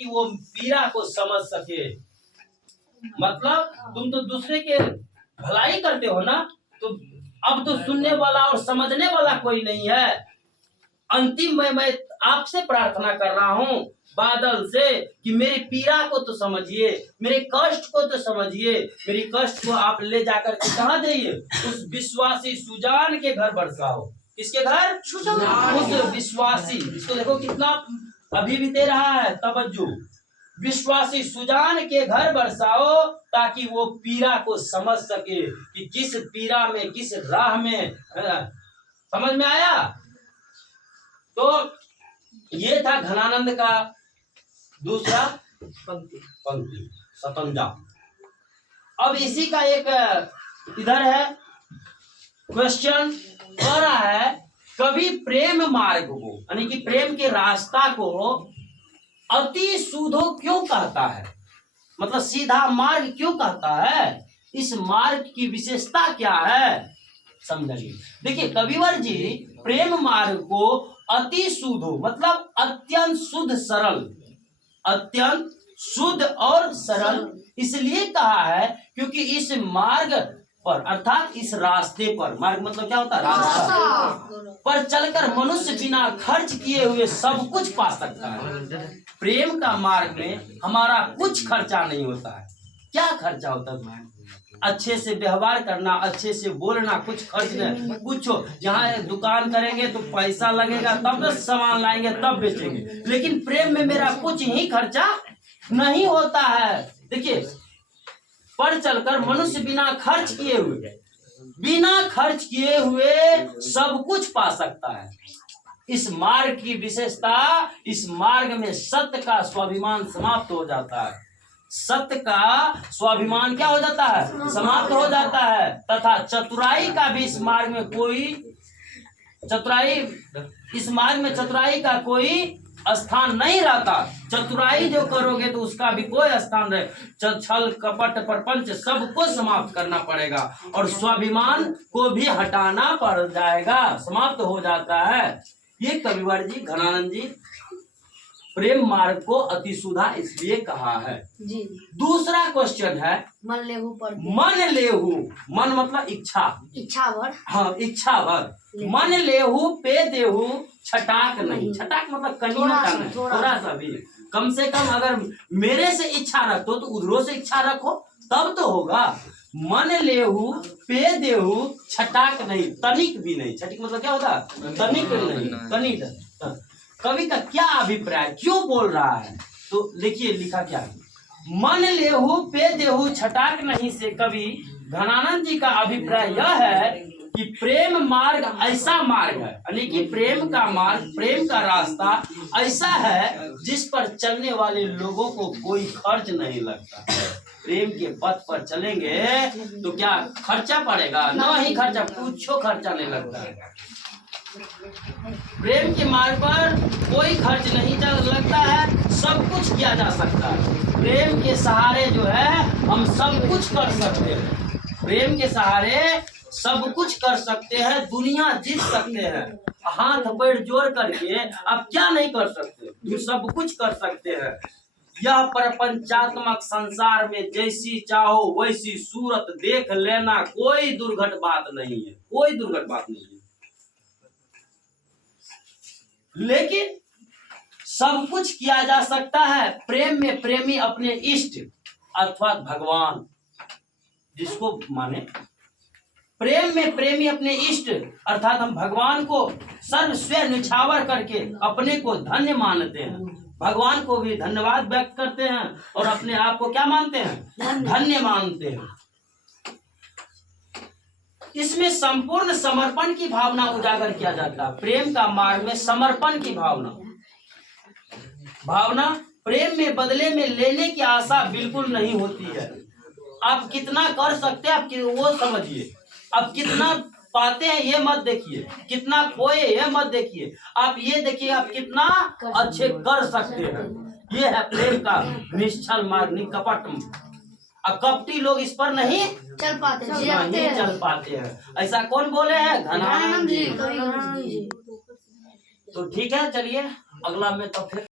कि वो पीड़ा को समझ सके। मतलब तुम तो दूसरे के भलाई करते हो ना, तो अब तो सुनने वाला और समझने वाला कोई नहीं है। अंतिम में मैं आपसे प्रार्थना कर रहा हूँ बादल से कि मेरी पीड़ा को तो समझिए, मेरे कष्ट को तो समझिए। मेरी कष्ट को आप ले जाकर के कहाँ जाइए? उस विश्वासी सुजान के घर बरसाओ। किसके घर? उस विश्वासी, इसको देखो कितना अभी भी दे रहा है तवज्जो। विश्वासी सुजान के घर बरसाओ ताकि वो पीड़ा को समझ सके कि किस पीड़ा में, किस राह में। समझ में आया? तो ये था घनानंद का दूसरा पंक्ति सतंजा। अब इसी का एक इधर है क्वेश्चन आ रहा है, कभी प्रेम मार्ग को यानी कि प्रेम के रास्ता को अति सुधो क्यों कहता है? मतलब सीधा मार्ग क्यों कहता है? इस मार्ग की विशेषता क्या है? समझिए। देखिए कविवर जी प्रेम मार्ग को अति शुद्ध मतलब अत्यंत शुद्ध सरल, अत्यंत शुद्ध और सरल इसलिए कहा है क्योंकि इस मार्ग पर अर्थात इस रास्ते पर, मार्ग मतलब क्या होता है? रास्ता पर चलकर मनुष्य बिना खर्च किए हुए सब कुछ पा सकता है। प्रेम का मार्ग में हमारा कुछ खर्चा नहीं होता है। क्या खर्चा होता है? अच्छे से व्यवहार करना, अच्छे से बोलना, कुछ खर्च नहीं। कुछ जहाँ दुकान करेंगे तो पैसा लगेगा, तब तो सामान लाएंगे, तब बेचेंगे। लेकिन प्रेम में मेरा कुछ ही खर्चा नहीं होता है। देखिए पर चलकर मनुष्य बिना खर्च किए हुए सब कुछ पा सकता है। इस मार्ग की विशेषता, इस मार्ग में सत्य का स्वाभिमान समाप्त हो जाता है। सत्य का स्वाभिमान क्या हो जाता है? समाप्त हो जाता है। तथा चतुराई का भी इस मार्ग में चतुराई का कोई स्थान नहीं रहता। चतुराई जो करोगे तो उसका भी कोई स्थान रहे। छल कपट प्रपंच सबको समाप्त करना पड़ेगा और स्वाभिमान को भी हटाना पड़ जाएगा, समाप्त हो जाता है। ये कविवर जी घनानंद जी प्रेम मार्ग को अति सुधा इसलिए कहा है जी। दूसरा क्वेश्चन है मन लेहू, मन मतलब इच्छा भर। हाँ इच्छा भर। मन लेहू पे देहू छटाक नहीं। छटाक मतलब कनिया का नहीं, थोड़ा सा भी, कम से कम अगर मेरे से इच्छा रखो तो उधरों से इच्छा रखो तब तो होगा। मन लेहू पे देहू छटाक नहीं, तनिक भी नहीं। छटिक मतलब क्या होता? तनिक नहीं, तनिक। कवि का क्या अभिप्राय, क्यों बोल रहा है? तो देखिए लिखा क्या है, मन लेहू पे देहू छटाक नहीं से कवि घनानंद जी का अभिप्राय यह है कि प्रेम मार्ग ऐसा मार्ग है, यानी कि प्रेम का मार्ग, प्रेम का रास्ता ऐसा है जिस पर चलने वाले लोगों को कोई खर्च नहीं लगता। प्रेम के पथ पर चलेंगे तो क्या खर्चा पड़ेगा? ना ही खर्चा, कुछ खर्चा नहीं लगता है। प्रेम के मार्ग पर कोई खर्च नहीं लगता है, सब कुछ किया जा सकता है। प्रेम के सहारे जो है हम सब कुछ कर सकते हैं। प्रेम के सहारे सब कुछ कर सकते हैं, दुनिया जीत सकते हैं। हाथ पैर जोड़ करके आप क्या नहीं कर सकते? ये सब कुछ कर सकते हैं। यह प्रपंचात्मक संसार में जैसी चाहो वैसी सूरत देख लेना कोई दुर्घट बात नहीं है, कोई दुर्घट बात नहीं है। लेकिन सब कुछ किया जा सकता है। प्रेम में प्रेमी अपने इष्ट अथवा भगवान जिसको माने, प्रेम में प्रेमी अपने इष्ट अर्थात हम भगवान को सर्वस्व निछावर करके अपने को धन्य मानते हैं। भगवान को भी धन्यवाद व्यक्त करते हैं और अपने आप को क्या मानते हैं? धन्य मानते हैं। इसमें संपूर्ण समर्पण की भावना उजागर किया जाता है। प्रेम का मार्ग में समर्पण की भावना प्रेम में बदले में लेने की आशा बिल्कुल नहीं होती है। आप कितना कर सकते हैं आप वो समझिए। आप कितना पाते हैं ये मत देखिए, कितना खोए ये मत देखिए, आप ये देखिए आप कितना अच्छे कर सकते हैं। ये है प्रेम का निश्चल मार्ग, निकपट। अब कपटी लोग इस पर नहीं चल पाते हैं। ऐसा कौन बोले हैं? घनानंद जी। तो ठीक है, चलिए अगला में तो फिर